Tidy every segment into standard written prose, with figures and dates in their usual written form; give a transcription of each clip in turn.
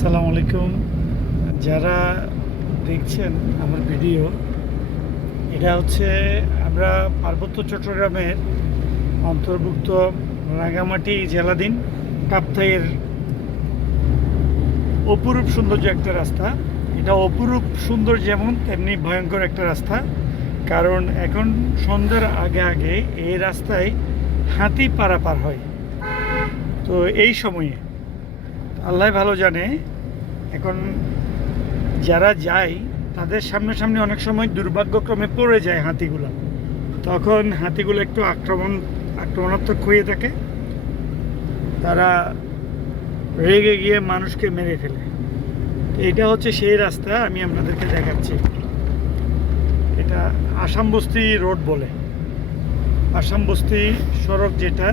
আসসালামু আলাইকুম। যারা দেখছেন আমার ভিডিও, এটা হচ্ছে আমরা পার্বত্য চট্টগ্রামের অন্তর্ভুক্ত রাঙামাটি জেলাধীন কাপ্তাইয়ের অপরূপ সৌন্দর্য একটা রাস্তা। এটা অপরূপ সুন্দর যেমন তেমনি ভয়ঙ্কর একটা রাস্তা, কারণ এখন সন্ধ্যার আগে আগে এই রাস্তায় হাতি পারাপার হয়। তো এই সময়ে আল্লাহ ভালো জানে, এখন যারা যায় তাদের সামনে অনেক সময় দুর্ভাগ্যক্রমে পড়ে যায় হাতিগুলো। তখন হাতিগুলো একটু আক্রমণাত্মক হয়ে থাকে, তারা রেগে গিয়ে মানুষকে মেরে ফেলে। এটা হচ্ছে সেই রাস্তা আমি আপনাদেরকে দেখাচ্ছি। এটা আসাম বস্তি রোড বলে, আসাম বস্তি সড়ক, যেটা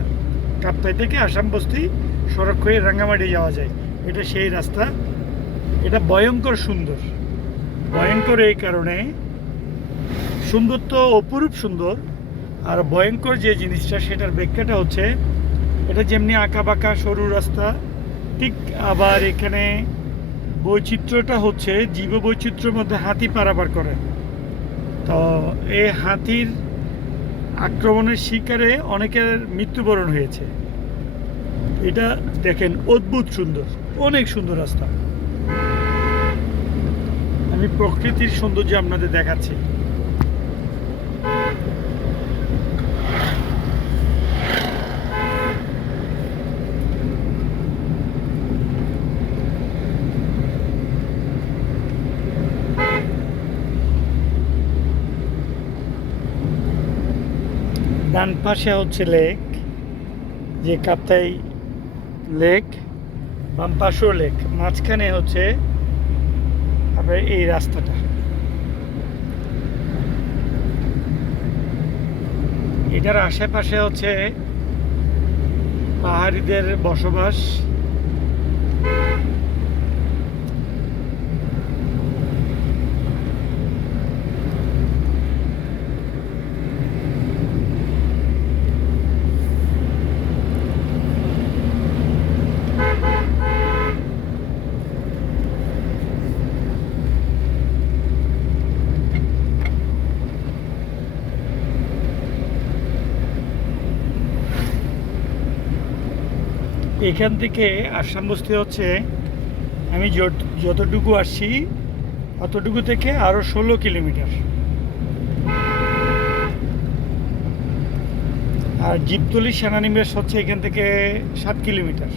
কাপ্তাই থেকে আসাম বস্তি সড়ক হয়ে রাঙ্গামাটি যাওয়া যায়, এটা সেই রাস্তা। এটা ভয়ঙ্কর সুন্দর, ভয়ঙ্কর এই কারণে, সুন্দর তো অপরূপ সুন্দর, আর ভয়ঙ্কর যে জিনিসটা সেটার ব্যাখ্যাটা হচ্ছে এটা যেমনি আঁকা বাঁকা সরু রাস্তা, ঠিক আবার এখানে বৈচিত্র্যটা হচ্ছে জীব বৈচিত্র্যের মধ্যে হাতি পারাপার করে। তো এই হাতির আক্রমণের শিকারে অনেকের মৃত্যুবরণ হয়েছে। এটা দেখেন, অদ্ভুত সুন্দর, অনেক সুন্দর রাস্তা। আমি প্রকৃতির সৌন্দর্য আপনাদের দেখাচ্ছি। ডান পাশে হচ্ছে লেক, যে কাপ্তাই লেক, বাম পাশেও লেক, মাঝখানে হচ্ছে আপনার এই রাস্তাটা। এটার আশেপাশে হচ্ছে পাহাড়িদের বসবাস। এখান থেকে আসাম বস্তি হচ্ছে, আমি যতটুকু আসছি অতটুকু থেকে আরও 16 কিলোমিটার, আর জীবতলি সেনানিবাস হচ্ছে এখান থেকে 7 কিলোমিটার।